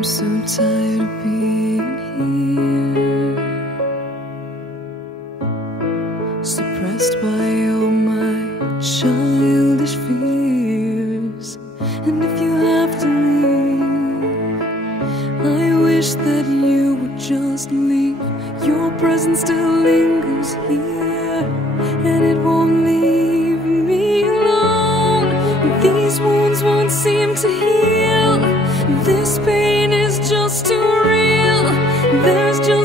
I'm so tired of being here, suppressed by all my childish fears. And if you have to leave, I wish that you would just leave. Your presence still lingers here, and it won't leave me alone. These wounds won't seem to heal. This pain is just too real. There's just